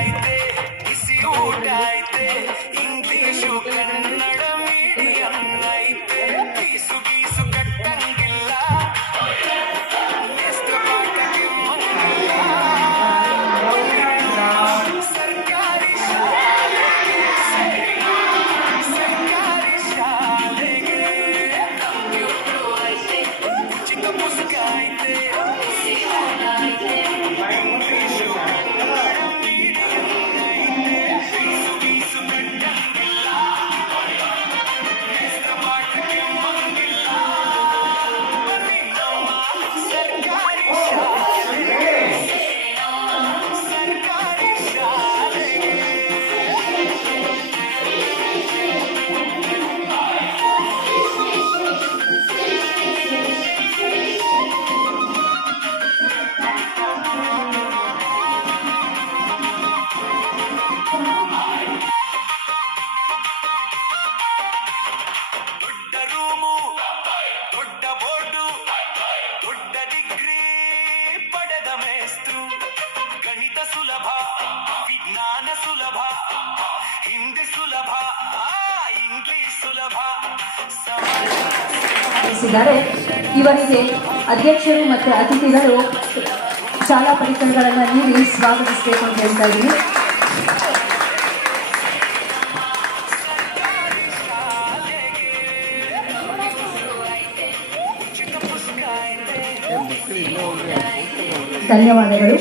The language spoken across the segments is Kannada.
ಐತೆ ಬಿಸಿ ಊಟ ಐತೆ ಇಂಗ್ಲಿಷು ಕನ್ನಡ ಮೀಡಿಯಂ ಐತೆ ಗೀಸು ಗೀಸು ಕಟ್ಟಂಗಿಲ್ಲ ಎಷ್ಟು ಪಾಠಕ್ಕೆ ಮಂಗಿಲ್ಲ ಸರ್ಕಾರಿ ಶಾಲೆಗೆ ಸರ್ಕಾರಿ ಶಾಲೆಗೆ ಉಚಿತ ಪುಸ್ತಕ ಐತೆ ವಿಜ್ಞಾನ ಸುಲಭ ಹಿಂದಿ ಸುಲಭ ಇಂಗ್ಲಿಷ್ ಸುಲಭ ಸಮಾಜ ಇವರಿಗೆ ಅಧ್ಯಕ್ಷರು ಮತ್ತು ಅತಿಥಿಗಳು ಶಾಲಾ ಪರಿಕರಗಳನ್ನು ನೀಡಿ ಸ್ವಾಗತಿಸಬೇಕು ಅಂತ ಹೇಳ್ತಾ ಇದ್ದೀನಿ. ಧನ್ಯವಾದಗಳು.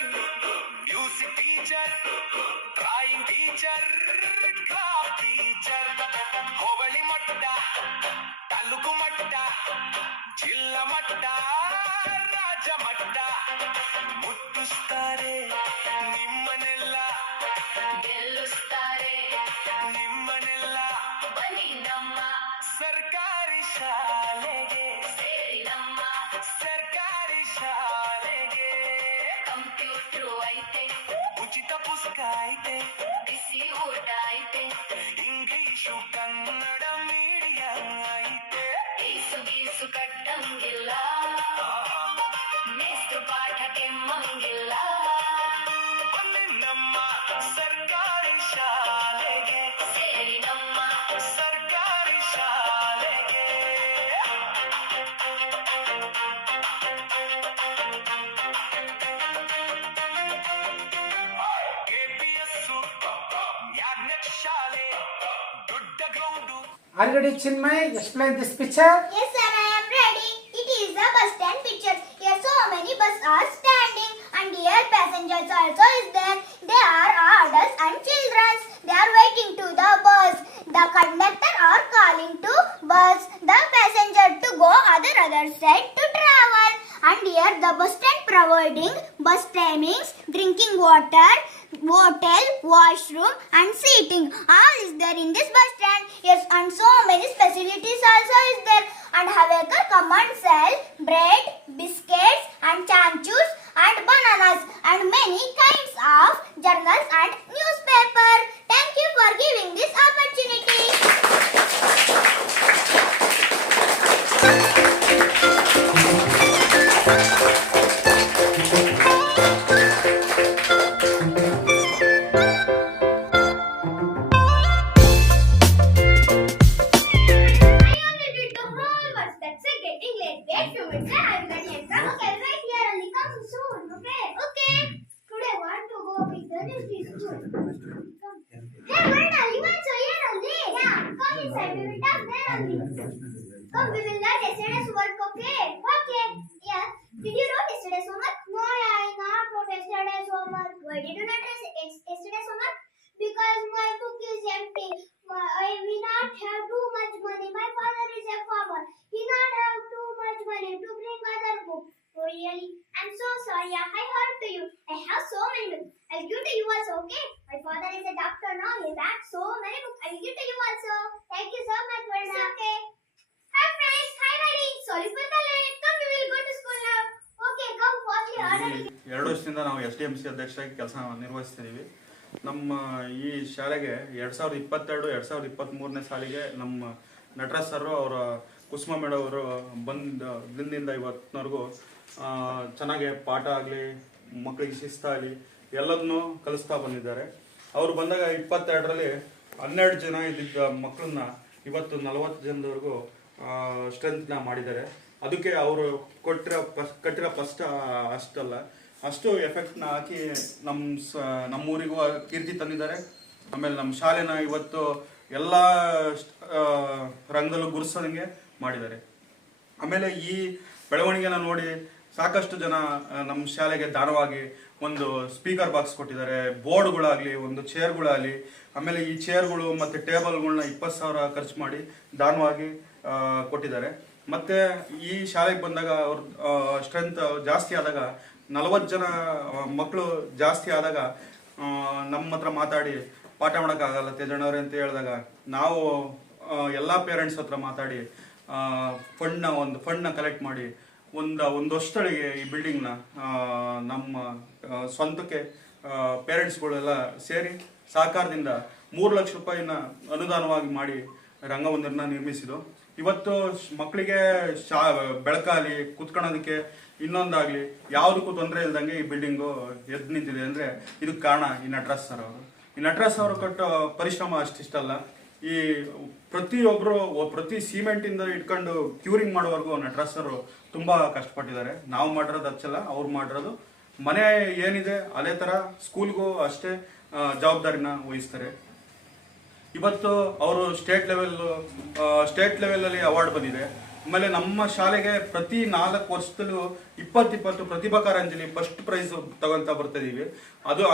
Music teacher drawing teacher craft teacher ಹೋಬಳಿ ಮಟ್ಟ ತಾಲೂಕು ಮಟ್ಟ ಜಿಲ್ಲಾ ಮಟ್ಟ ರಾಜ್ಯ ಮಟ್ಟ ಮುಟ್ಟಿಸ್ತಾರೆ ನಿಮ್ಮನೆಲ್ಲ ಗೆಲ್ಲಿಸ್ತಾರೆ ನಿಮ್ಮನೆಲ್ಲ ಬನ್ನಿ ನಮ್ಮ ಸರ್ಕಾರಿ ಶಾಲೆಗೆ ಸೇರಿ ನಮ್ಮ ಸರ್ಕಾರಿ ಶಾಲೆಗೆ ಕಂಪ್ಯೂಟರ್ ಐತೆ ಉಚಿತ ಪುಸ್ತಕ ಐತೆ ಬಿಸಿ ಊಟ ಐತೆ ಇಂಗ್ಲಿಷು ಕನ್ನಡ ಮೀಡಿಯಂ ಐತೆ ಗೀಸು ಗೀಸು ಕಟ್ಟಂಗಿಲ್ಲ ಮೇಸ್ತು ಪಾಠಕ್ಕೆ ಮಂಗಿಲ್ಲ ಬನ್ನಿ ನಮ್ಮ ಸರ್ಕಾರಿ ಶಾಲೆಗೆ ಸೇರಿ ನಮ್ಮ ಸರ್ಕಾರಿ ಶಾಲೆಗೆ Are you ready, Chinmay? Explain this picture. Yes, sir, I am ready. It is a bus stand picture. Here so many buses are standing, and here passengers also is there. They are adults and children. They are waiting to the bus. The conductor are calling to bus the passenger to go other side to travel. And here the bus stand providing bus timings, drinking water, hotel, washroom and seating. All is there in this bus stand. Yes, and so many facilities also is there. And Havekar come and sell bread, biscuits and chanchus and bananas and many kinds of journals and newspaper. Thank you for giving this opportunity. Come, we will learn yesterday's work, okay? Okay. Yeah. Did you write yesterday's homework? No, I not wrote yesterday's homework. Why did you not write yesterday's homework? Because my book is empty. We not have too much money. My father is a farmer. also, okay? My father is a doctor now. He has so many books. I will give to you also. Thank you so much, Varna. Okay. Hi friends. Hi Daddy. Sorry for the late. Come, we will go to school now. Okay, come fastly. Order. 2 ವರ್ಷದಿಂದ ನಾವು SDMC ಅಧ್ಯಕ್ಷರಾಗಿ ಕೆಲಸ ನಿರ್ವಹಿಸ್ತಿದ್ದೀವಿ. ನಮ್ಮ ಈ ಶಾಲೆಗೆ 2022-2023ನೇ ಸಾಲಿಗೆ ನಮ್ಮ ನಟರಾಜ್ ಸರ್ ಅವರ ಕುಸುಮ ಮೇಡಮ್ ಅವರು ದಿನದಿಂದ ಇವತ್ತಿನವರೆಗೂ ಚೆನ್ನಾಗಿ ಪಾಠ ಆಗಲಿ ಮಕ್ಕಳಿಗೆ ಶಿಸ್ತಾಗಲಿ ಎಲ್ಲದನ್ನೂ ಕಲಿಸ್ತಾ ಬಂದಿದ್ದಾರೆ. ಅವರು ಬಂದಾಗ 22ರಲ್ಲಿ 12 ಜನ ಇದ್ದಿದ್ದ ಮಕ್ಕಳನ್ನ ಇವತ್ತು 40 ಜನದವರೆಗೂ ಸ್ಟ್ರೆಂತ್ನ ಮಾಡಿದ್ದಾರೆ. ಅದಕ್ಕೆ ಅವರು ಕಟ್ಟಿರೋ ಫಸ್ಟ್ ಅಷ್ಟಲ್ಲ, ಅಷ್ಟು ಎಫೆಕ್ಟ್ನ ಹಾಕಿ ನಮ್ಮೂರಿಗೂ ಕೀರ್ತಿ ತಂದಿದ್ದಾರೆ. ಆಮೇಲೆ ನಮ್ಮ ಶಾಲೆನ ಇವತ್ತು ಎಲ್ಲ ರಂಗದಲ್ಲೂ ಗುರುಸೋದಂಗೆ ಮಾಡಿದ್ದಾರೆ. ಆಮೇಲೆ ಈ ಬೆಳವಣಿಗೆನ ನೋಡಿ ಸಾಕಷ್ಟು ಜನ ನಮ್ಮ ಶಾಲೆಗೆ ದಾನವಾಗಿ ಒಂದು ಸ್ಪೀಕರ್ ಬಾಕ್ಸ್ ಕೊಟ್ಟಿದ್ದಾರೆ, ಬೋರ್ಡ್ಗಳಾಗಲಿ ಒಂದು ಚೇರ್ಗಳಾಗಲಿ, ಆಮೇಲೆ ಈ ಚೇರ್ಗಳು ಮತ್ತು ಟೇಬಲ್ಗಳನ್ನ 20,000 ಖರ್ಚು ಮಾಡಿ ದಾನವಾಗಿ ಕೊಟ್ಟಿದ್ದಾರೆ. ಮತ್ತು ಈ ಶಾಲೆಗೆ ಬಂದಾಗ ಅವ್ರ ಸ್ಟ್ರೆಂತ್ ಜಾಸ್ತಿ ಆದಾಗ 40 ಜನ ಮಕ್ಕಳು ಜಾಸ್ತಿ ಆದಾಗ ನಮ್ಮ ಹತ್ರ ಮಾತಾಡಿ ಪಾಠ ಮಾಡೋಕ್ಕಾಗಲ್ಲ ತೇಜಣ್ಣವ್ರೆ ಅಂತ ಹೇಳಿದಾಗ ನಾವು ಎಲ್ಲ ಪೇರೆಂಟ್ಸ್ ಹತ್ರ ಮಾತಾಡಿ ಫಂಡ್ನ ಕಲೆಕ್ಟ್ ಮಾಡಿ ಒಂದು ವರ್ಷದೊಳಗೆ ಈ ಬಿಲ್ಡಿಂಗ್ನ ನಮ್ಮ ಸ್ವಂತಕ್ಕೆ ಪೇರೆಂಟ್ಸ್ಗಳೆಲ್ಲ ಸೇರಿ ಸಹಕಾರದಿಂದ 3 ಲಕ್ಷ ರೂಪಾಯಿನ ಅನುದಾನವಾಗಿ ಮಾಡಿ ರಂಗಮಂದಿರನ ನಿರ್ಮಿಸಿದ್ದು. ಇವತ್ತು ಮಕ್ಕಳಿಗೆ ಬೆಳಕಾಗಲಿ ಕುತ್ಕೊಳ್ಳೋದಕ್ಕೆ ಇನ್ನೊಂದಾಗಲಿ ಯಾವುದಕ್ಕೂ ತೊಂದರೆ ಇಲ್ದಂಗೆ ಈ ಬಿಲ್ಡಿಂಗು ಎದ್ದು ನಿಂತಿದೆ ಅಂದರೆ ಇದಕ್ಕೆ ಕಾರಣ ಈ ನಟರಾಜ್ ಸರ್ ಅವರು. ಈ ನಟರಾಜ್ ಅವರು ಕೊಟ್ಟ ಪರಿಶ್ರಮ ಅಷ್ಟಿಷ್ಟಲ್ಲ, ಈ ಪ್ರತಿ ಸಿಮೆಂಟಿಂದ ಇಟ್ಕೊಂಡು ಕ್ಯೂರಿಂಗ್ ಮಾಡೋವರೆಗೂ ನಟರಾಜ್ ಸರ್ ತುಂಬ ಕಷ್ಟಪಟ್ಟಿದ್ದಾರೆ. ನಾವು ಮಾಡಿರೋದು ಹಚ್ಚಲ್ಲ, ಅವ್ರು ಮಾಡಿರೋದು ಮನೆ ಏನಿದೆ ಅದೇ ಥರ ಸ್ಕೂಲ್ಗೂ ಅಷ್ಟೇ ಜವಾಬ್ದಾರಿನ ವಹಿಸ್ತಾರೆ. ಇವತ್ತು ಅವರು ಸ್ಟೇಟ್ ಲೆವೆಲಲ್ಲಿ ಅವಾರ್ಡ್ ಬಂದಿದೆ. ಆಮೇಲೆ ನಮ್ಮ ಶಾಲೆಗೆ ಪ್ರತಿ 4 ವರ್ಷದಲ್ಲೂ 20 ಪ್ರತಿಭಾ ಕಾರಂಜಿಲಿ ಫಸ್ಟ್ ಪ್ರೈಸ್ ತಗೊಂತ ಬರ್ತಿದ್ದೀವಿ.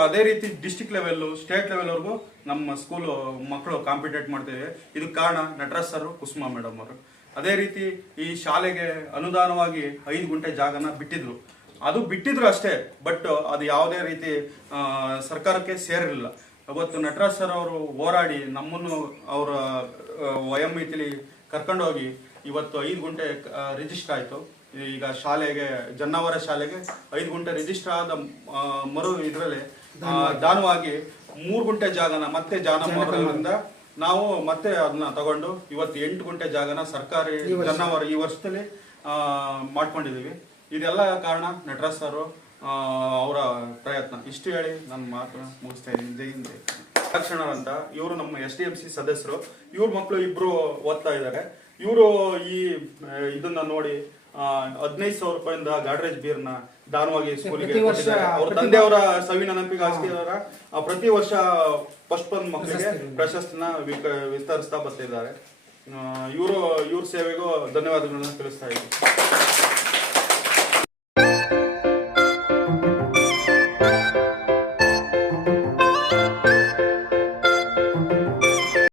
ಅದೇ ರೀತಿ ಡಿಸ್ಟಿಕ್ ಲೆವೆಲ್ಲು ಸ್ಟೇಟ್ ಲೆವೆಲ್ವರೆಗೂ ನಮ್ಮ ಸ್ಕೂಲು ಮಕ್ಕಳು ಕಾಂಪಿಟೇಟ್ ಮಾಡ್ತೇವೆ. ಇದಕ್ಕೆ ಕಾರಣ ನಟರಾಜ್ ಸರ್, ಕುಸುಮ ಮೇಡಮ್ ಅವರು. ಅದೇ ರೀತಿ ಈ ಶಾಲೆಗೆ ಅನುದಾನವಾಗಿ 5 ಗುಂಟೆ ಜಾಗನ ಬಿಟ್ಟಿದ್ರು ಅಷ್ಟೇ, ಬಟ್ ಅದು ಯಾವುದೇ ರೀತಿ ಸರ್ಕಾರಕ್ಕೆ ಸೇರಿರಲಿಲ್ಲ. ಅವತ್ತು ನಟರಾಜ್ ಸರ್ ಅವರು ಹೋರಾಡಿ ನಮ್ಮನ್ನು ಅವರ ವಯಮಿತಿಲಿ ಕರ್ಕೊಂಡೋಗಿ ಇವತ್ತು 5 ಗುಂಟೆ ರಿಜಿಸ್ಟರ್ ಆಯಿತು. ಈಗ ಶಾಲೆಗೆ ಜನ್ನಾವರ ಶಾಲೆಗೆ 5 ಗುಂಟೆ ರಿಜಿಸ್ಟರ್ ಆದ ಇದರಲ್ಲಿ ದಾನವಾಗಿ 3 ಗುಂಟೆ ಜಾಗನ ಮತ್ತೆ ಜಾನಮರದಿಂದ ನಾವು ಮತ್ತೆ ಅದನ್ನ ತಗೊಂಡು ಇವತ್ತು 8 ಗುಂಟೆ ಜಾಗನ ಸರ್ಕಾರಿ ಜನ್ನಾವರ ಈ ವರ್ಷದಲ್ಲಿ ಮಾಡ್ಕೊಂಡಿದ್ದೀವಿ. ಇದೆಲ್ಲ ಕಾರಣ ನಟರಾಜ್ ಸರ್ ಅವರ ಪ್ರಯತ್ನ. ಇಷ್ಟು ಹೇಳಿ ನನ್ನ ಮಾತನ್ನ ಮುಗಿಸ್ತಾ ಇದ್ದೀನಿ. ಜೈ ಹಿಂದ್. ಲಕ್ಷಣರ್ ಅಂತ ಇವರು ನಮ್ಮ SDMC ಸದಸ್ಯರು. ಇವ್ರ ಮಕ್ಕಳು 2 ಓದ್ತಾ ಇದ್ದಾರೆ. ಇವರು ಈ ಇದನ್ನ ನೋಡಿ 15,000 ರೂಪಾಯಿಂದ ಗಾಡ್ರೇಜ್ ಬೀರ್ನ ದಾನವಾಗಿ ಸ್ಕೂಲಿಗೆ ಕೊಟ್ಟಿದ್ದಾರೆ. ಅವ್ರ ತಂದೆಯವರ ಸವಿನ ನೆನಪಿಗೆ ಹಾಕ್ತಿದಾರ. ಪ್ರತಿ ವರ್ಷ ಫಸ್ಟ್ ಬಂದ್ ಮಕ್ಕಳಿಗೆ ಪ್ರಶಸ್ತಿನ ವಿಸ್ತರಿಸ್ತಾ ಬರ್ತಿದ್ದಾರೆ. ಇವ್ರ ಸೇವೆಗೂ ಧನ್ಯವಾದಗಳನ್ನ ತಿಳಿಸ್ತಾ ಇದ್ದೀನಿ.